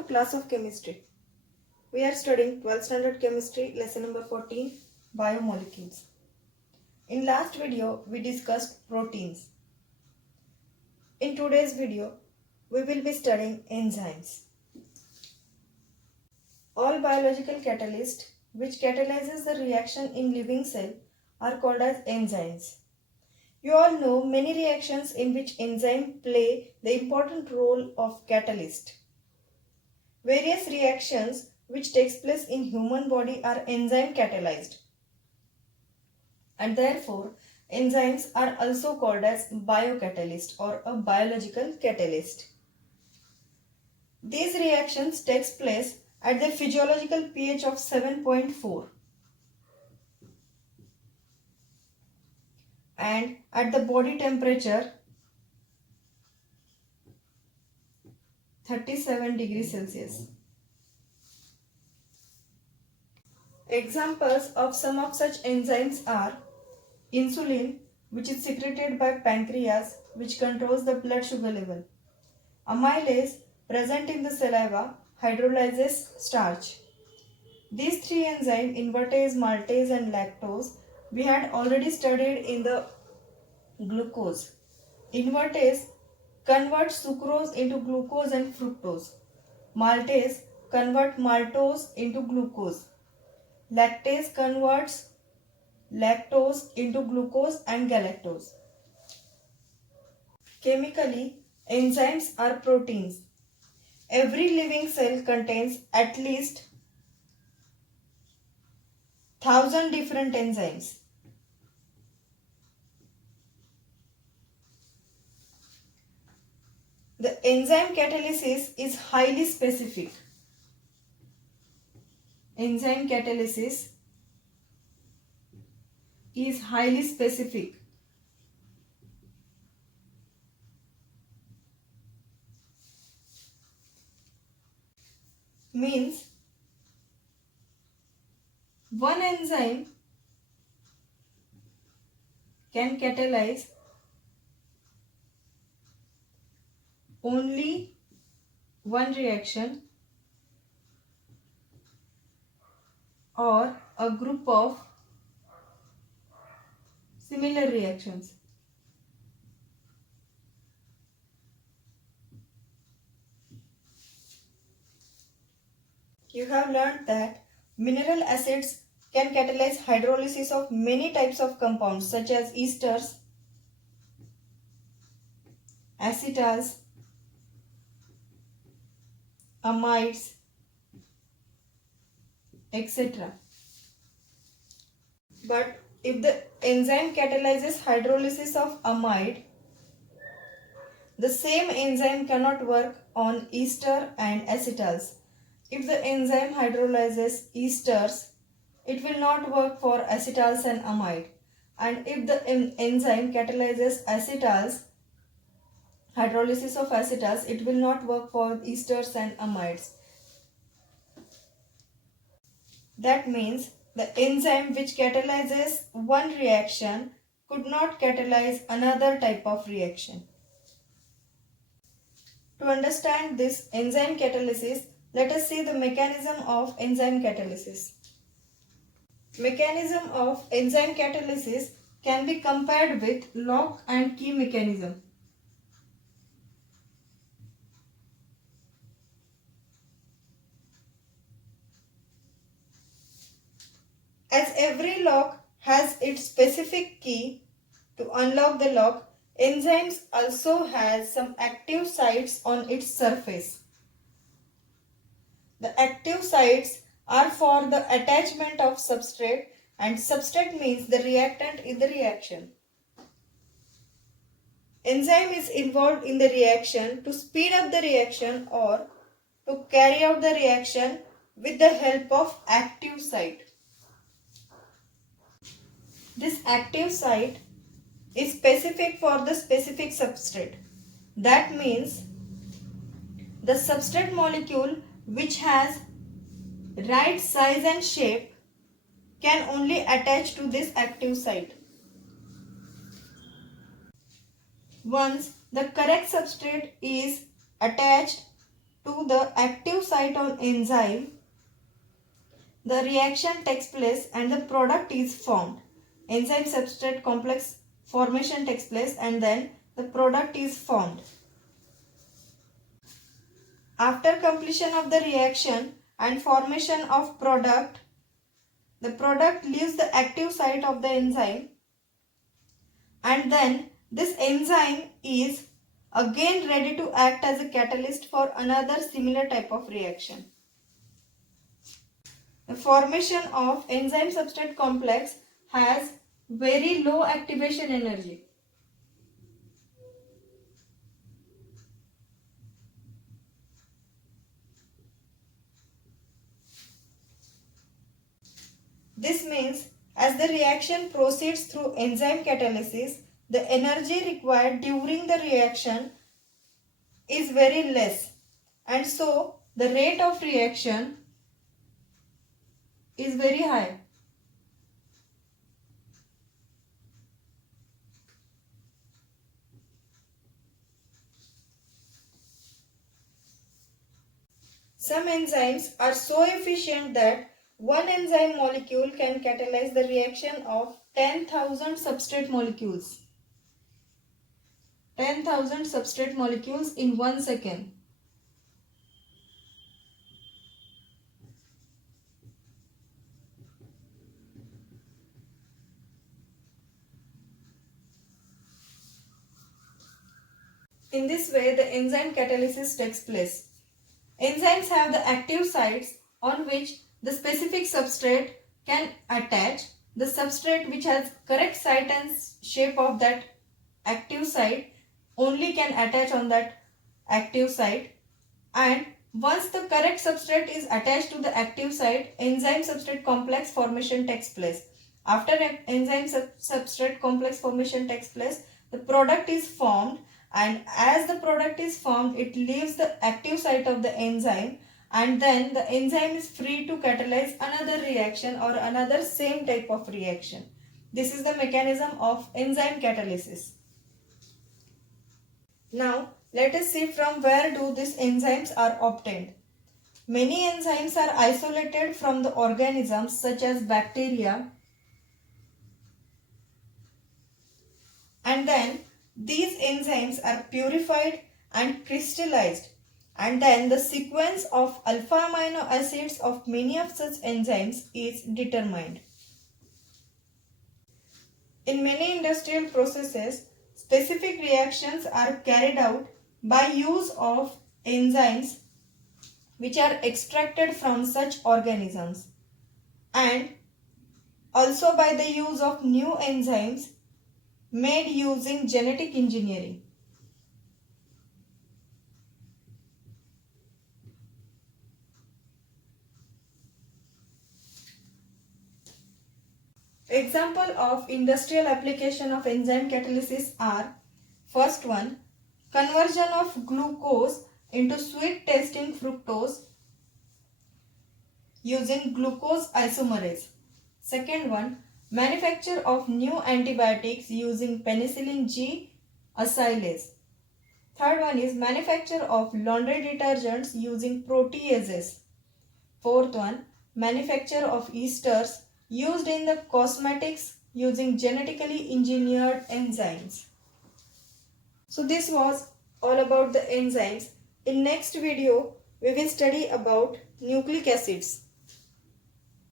to class of chemistry. We are studying 12th standard chemistry lesson number 14 biomolecules. In last video we discussed proteins. In today's video we will be studying enzymes. All biological catalysts which catalyzes the reaction in living cell are called as enzymes. You all know many reactions in which enzyme play the important role of catalyst. Various reactions which takes place in human body are enzyme catalyzed, and therefore enzymes are also called as biocatalyst or a biological catalyst. These reactions takes place at the physiological pH of 7.4 and at the body temperature 37 degrees Celsius. Examples of some of such enzymes are insulin, which is secreted by pancreas, which controls the blood sugar level. Amylase, present in the saliva, hydrolyzes starch. These three enzymes, invertase, maltase and lactose, we had already studied in the glucose. Invertase converts sucrose into glucose and fructose. Maltase converts maltose into glucose. Lactase converts lactose into glucose and galactose. Chemically, enzymes are proteins. Every living cell contains at least 1000 different enzymes. The enzyme catalysis is highly specific. Enzyme catalysis is highly specific. Means one enzyme can catalyze only one reaction or a group of similar reactions. You have learned that mineral acids can catalyze hydrolysis of many types of compounds such as esters, acetals, amides, etc. But if the enzyme catalyzes hydrolysis of amide, the same enzyme cannot work on ester and acetals. If the enzyme hydrolyzes esters, it will not work for acetals and amide. And if the enzyme catalyzes acetals, hydrolysis of acetals, it will not work for esters and amides. That means the enzyme which catalyzes one reaction could not catalyze another type of reaction. To understand this enzyme catalysis, let us see the mechanism of enzyme catalysis. Mechanism of enzyme catalysis can be compared with lock and key mechanism. As every lock has its specific key to unlock the lock, enzymes also has some active sites on its surface. The active sites are for the attachment of substrate, and substrate means the reactant in the reaction. Enzyme is involved in the reaction to speed up the reaction or to carry out the reaction with the help of active site. This active site is specific for the specific substrate. That means the substrate molecule which has right size and shape can only attach to this active site. Once the correct substrate is attached to the active site on enzyme, the reaction takes place and the product is formed. Enzyme substrate complex formation takes place and then the product is formed. After completion of the reaction and formation of product, the product leaves the active site of the enzyme and then this enzyme is again ready to act as a catalyst for another similar type of reaction. The formation of enzyme substrate complex has very low activation energy. This means as the reaction proceeds through enzyme catalysis, the energy required during the reaction is very less and so the rate of reaction is very high. Some enzymes are so efficient that one enzyme molecule can catalyze the reaction of 10,000 substrate molecules. 10,000 substrate molecules in 1 second. In this way, the enzyme catalysis takes place. Enzymes have the active sites on which the specific substrate can attach. The substrate which has correct site and shape of that active site only can attach on that active site, and once the correct substrate is attached to the active site, enzyme substrate complex formation takes place. After enzyme substrate complex formation takes place, the product is formed, and as the product is formed, it leaves the active site of the enzyme and then the enzyme is free to catalyze another reaction or another same type of reaction. This is the mechanism of enzyme catalysis. Now, let us see from where do these enzymes are obtained. Many enzymes are isolated from the organisms such as bacteria, and then these enzymes are purified and crystallized, and then the sequence of alpha amino acids of many of such enzymes is determined. In many industrial processes, specific reactions are carried out by use of enzymes which are extracted from such organisms, and also by the use of new enzymes made using genetic engineering. Example of industrial application of enzyme catalysis are: first one, conversion of glucose into sweet tasting fructose using glucose isomerase. Second one, manufacture of new antibiotics using penicillin G acylase. Third one is manufacture of laundry detergents using proteases. Fourth one, manufacture of esters used in the cosmetics using genetically engineered enzymes. So this was all about the enzymes. In next video, we will study about nucleic acids.